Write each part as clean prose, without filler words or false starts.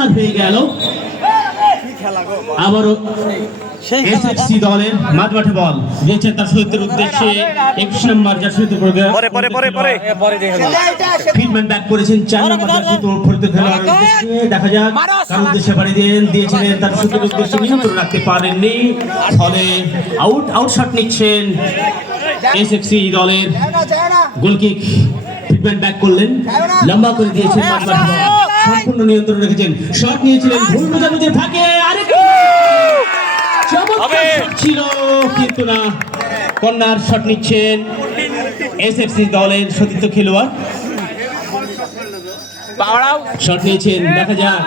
Corner হয়ে গেল। আবারও এসএফসি দলের মাঠে বল দিয়েছেন তার শহীদের উদ্দেশ্যে 21 নম্বর জার্সি পরে ফিল্ডম্যান ব্যাক করেছেন 4 নম্বর জার্সি পরে খেলোয়াড়ের উদ্দেশ্যে দেখা যাক কার উদ্দেশ্যে বাড়ি দিয়েছিলেন তার শহীদের উদ্দেশ্যে নিয়ন্ত্রণ রাখতে পারেননি, ফলে আউট শট নিচ্ছেন এসএফসি দলের গোলকিক। ফিল্ডম্যান ব্যাক করলেন, লম্বা করে দিয়েছেন মাঠে বল, সম্পূর্ণ নিয়ন্ত্রণ রেখেছেন, শট নিয়েছিলেন ভুল বোঝাবুঝির ফাঁকে ছিল কিন্তু না। কর্নার শট নিচ্ছেন এসএফসি দলের সতীর্থ খেলোয়াড়, শট নিয়েছেন, দেখা যাক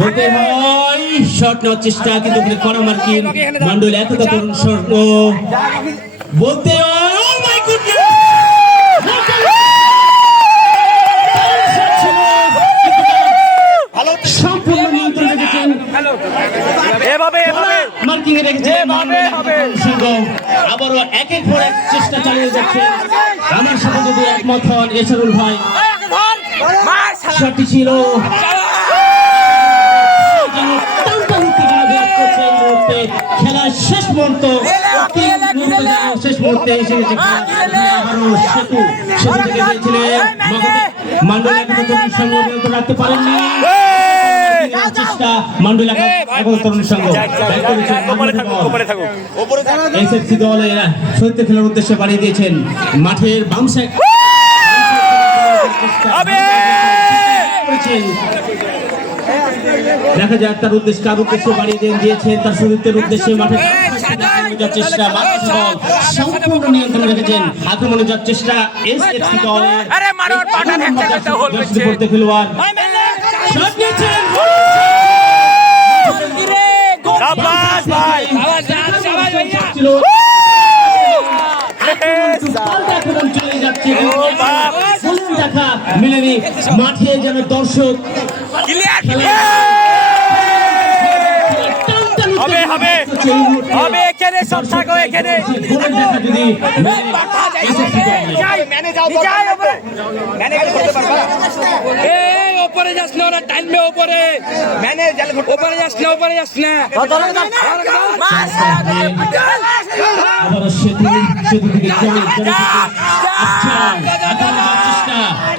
বলতে হয় শট নেওয়ার চেষ্টা কিন্তু কড়া মার্কিং মন্ডল একতা তরুণ স্বর্ণ বলতে সম্পূর্ণ নিয়ন্ত্রণ রেখেছেন, মার্কিং এ রেখেছেন। আবারও একের পর এক চেষ্টা চালিয়ে যাচ্ছে। আমার সাথে যদি একমত হন এসারুল ভাই, শটটি ছিল খেলার শেষ মুহূর্ত, শেষ মুহূর্তে এসে গেছে সেতু থেকে গিয়েছিলেন মন্ডল একতা তরুণ সংঘ নিয়ন্ত্রণ রাখতে পারেননি, চেষ্টা মন্ডল একতা তরুণ সংঘ এসএফসি দলের সহিত খেলার উদ্দেশ্যে বাড়িয়ে দিয়েছেন মাঠের বাম সাইড, দেখা যাক তার উদ্দেশ্যে কার উদ্দেশ্যে বাড়িয়ে দিয়েছেন তার সতীর্থের উদ্দেশ্যে মাঠে চেষ্টা সম্পূর্ণ নিয়ন্ত্রণ রেখেছেন, আক্রমণে যাওয়ার চেষ্টা এসএফসি দলের খেলোয়াড় চলে যাচ্ছে দেখা মিলেনি মাঠে যেন দর্শক ওপরে যাস না, ওরা টাইমে ওপরে ওপরে যাস না, ওপরে যাস না।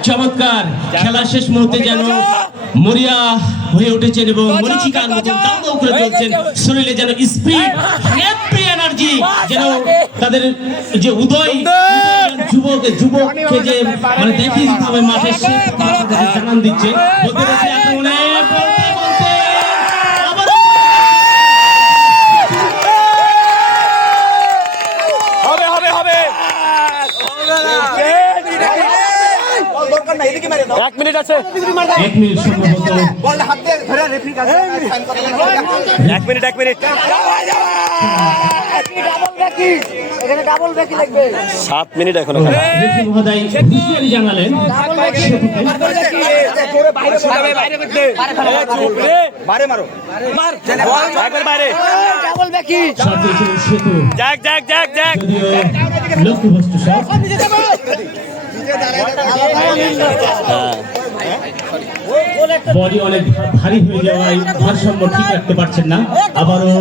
চমৎকার খেলা শেষ মুহূর্তে যেন মরিয়া হয়ে উঠেছেন এবং মরিচিকার মতন দাঙ্গা করে চলছেন, শরীরে যেন স্পিড হ্যাপি এনার্জি, যেন তাদের যে উদয় যুবককে যে মানে দেখিয়ে দিতে হবে মাঠে সে জানান দিচ্ছে বলতে বলতে আক্রমণে এক মিনিট আছে, 1 মিনিট সম্ভবত 1 মিনিট 7 মিনিট এখন মহোদয় জানালেন লক্ষ্যবস্তু সব বডি অনেক ভারী হয়ে যাওয়ায় ভারসাম্য ঠিক রাখতে পারছেন না, আবারও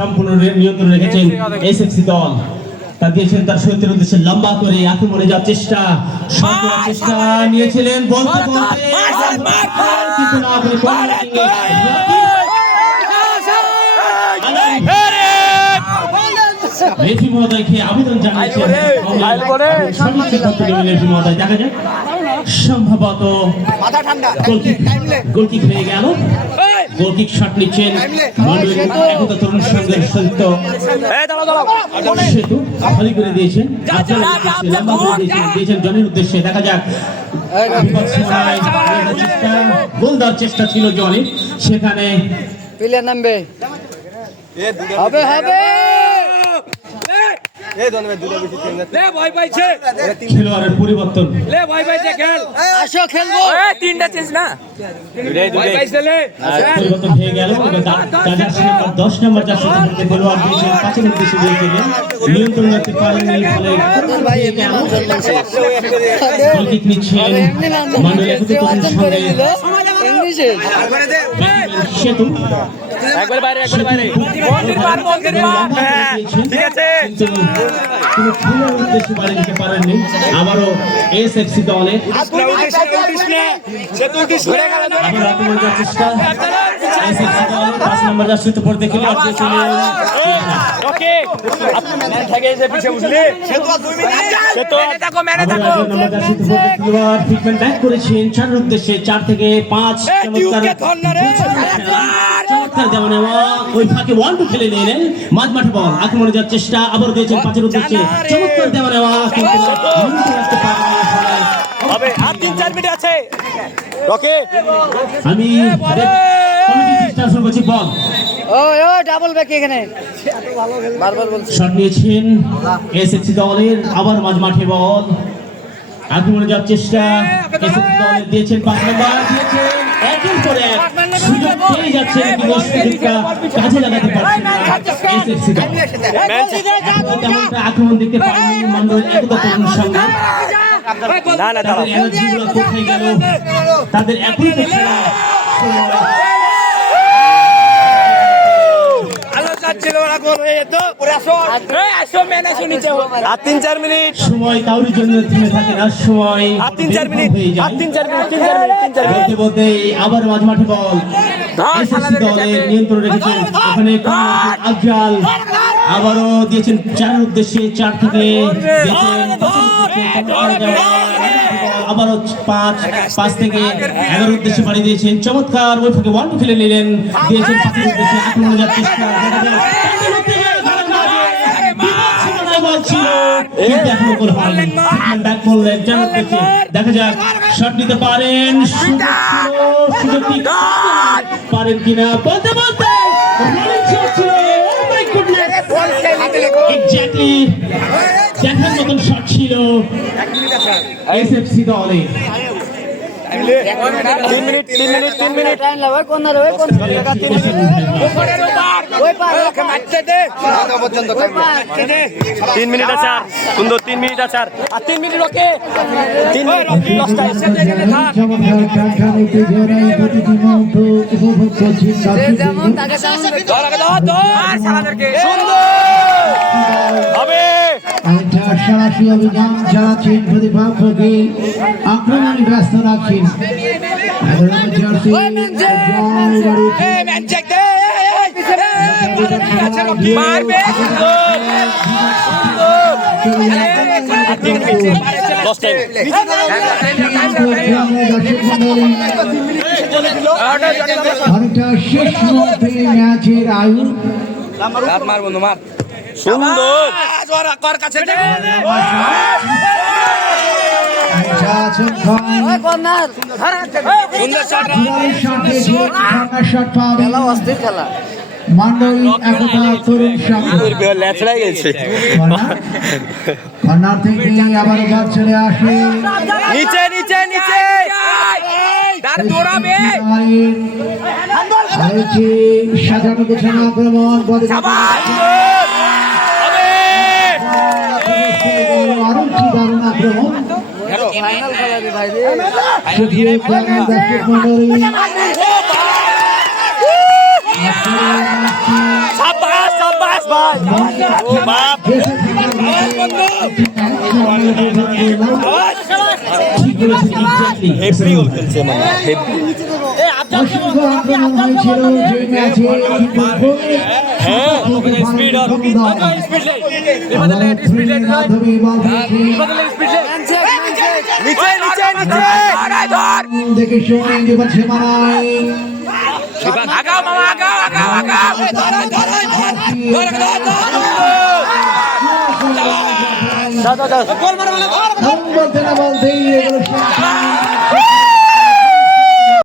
সম্পূর্ণ নিয়ন্ত্রণ রেখেছেন এসএফসি দল। তা দিয়েছেন তার সহিতের উদ্দেশ্যে লম্বা করে আক্রমণে যাওয়ার চেষ্টা নিয়েছিলেন বলতে কিন্তু না রেফি মহোদয়কে আবেদন জানিয়েছেন রেফি মহোদয়, দেখা যাক সম্ভবত গোলকিক হয়ে গেল, গোলকিক শট নিচ্ছেন একতা তরুণ সংঘের সতীর্থ সেতু খালি করে দিয়েছেন, লম্বা করে দিয়েছেন জনের উদ্দেশ্যে, দেখা যাক গোল দেওয়ার চেষ্টা ছিল জনের, সেখানে নামবে হবে হবে খেলোয়াড়ের পরিবর্তন, আসো খেলবো, তিনটা চেঞ্জ না পরিবর্তন হয়ে গেল। 10 নম্বর জার্সি খেলোয়াড় দিয়েছেন কাছের উদ্দেশ্যে দিয়েছিলেন, নিয়ন্ত্রণ রাখতে পারেননি, ফলে গোলকিক নিচ্ছেন মন্ডল একতা তরুণ সংঘের কিসে সেতু একবার বাইরে মন্দির পার হ্যাঁ ঠিক আছে কিন্তু তিনি খেলার উদ্দেশ্যে বাড়ি যেতে পারেননি। আবারও এসএফসি দলের আবার আক্রমণ করার চেষ্টা। এসএফসি দল 5 নম্বর জার্সি পরে দেখে ওকে আপনি ম্যান থেকে যে পিছে উঠলে সে তো দেখো ম্যানে দেখো ট্রিটমেন্ট ব্যাক করেছেন 4 উদ্দেশ্যে 4 থেকে 5 চমৎকার দেওয়া নেওয়া ওই ফাঁকে 1-2 খেলে নিলেন মাঝমাঠে বল আক্রমণে যাওয়ার চেষ্টা আবার দিয়েছেন 5 উদ্দেশ্যে চমৎকার দেওয়া নেওয়া কিন্তু রাখতে পারেনি। হবে আর 3-4 মিনিট আছে ওকে আমি কমিটি স্টার্ট শুরু করছি বল ও ডাবল ব্যাক এখানে বারবার বলছি শট নিয়েছেন এসএসসি দলের আবার মাঝমাঠে বল আক্রমণে যাওয়ার চেষ্টা এসএসসি দলের দিয়েছেন 5 নম্বর দিয়েছেন একের পর এক সুযোগ পেয়ে যাচ্ছেন কিন্তু সুযোগটা কাজে লাগাতে পারছেন না এসএসসি দল তেমনটা আক্রমণ দেখতে পারেন মন্ডল একদা তরুণ সঙ্গে না না দাঁড়াও এনার্জিগুলো কোথায় গেল তাদের এখনই তো খেলা আর 3-4 মিনিট সময় কাউরির জন্য থেমে থাকে না সময় আর 3-4 মিনিট আর 3-4 মিনিট বলতে বলতে আবার মাঝমাঠে বল এসএসসি দলের নিয়ন্ত্রণ রেখেছেন ওখানে আফজাল আবারও দিয়েছেন 4 উদ্দেশ্যে 4 থেকে দিয়েছেন আবারও 5 থেকে 11 উদ্দেশ্যে বাড়ি দিয়েছেন চমৎকার ওই ফাঁকে 1-2 খেলে নিলেন দিয়েছেন 5 উদ্দেশ্যে আক্রমণে যাওয়ার চেষ্টা দেখা যাক শট নিতে পারেন পারেন কিনা বলতে বলতে এক্স্যাক্টলি দেখার মতন শট ছিল এসএফসি দলে 3 মিনিট টাইম লাগবে কোন রে কোন ওই পার মারতে দে পর্যন্ত 3 মিনিট আছে আর সুন্দর 3 মিনিট আছে আর 3 মিনিট ওকে 3 মিনিট লসটা যেমন তাকে হবে সারাশি অভিযান চালাচ্ছেন প্রতিপক্ষকে আক্রমণে ব্যস্ত রাখছেন অনেকটা শেষ মুহূর্তে ম্যাচের আয়ু মার বন্ধু মার সুন্দর কর্নার শট পাবে অস্থির খেলা মন্ডল একতা তরুণ সংঘ লেছড়াই গেছে কর্নার থেকে আবার বল চলে আসে নিচে নিচে নিচে দাঁড় দৌড়াবে সাজানো গোছানো আক্রমণ আরো কি দারুণ আক্রমণ ফাইনাল খেলা রে ভাই রে সাবাস সাবাস ভাই ও বাপ হেভি গোল খেলছে মানে হেভি অসংখ্য আক্রমণ হয়েছিল যে ম্যাচে স্পিড নিচে নিচে নিচে দেখে শুনে এবার সীমানায় আগাও মামা আগাও আগাও আগাও বলতে না বলতেই এগুলো